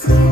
Sweet.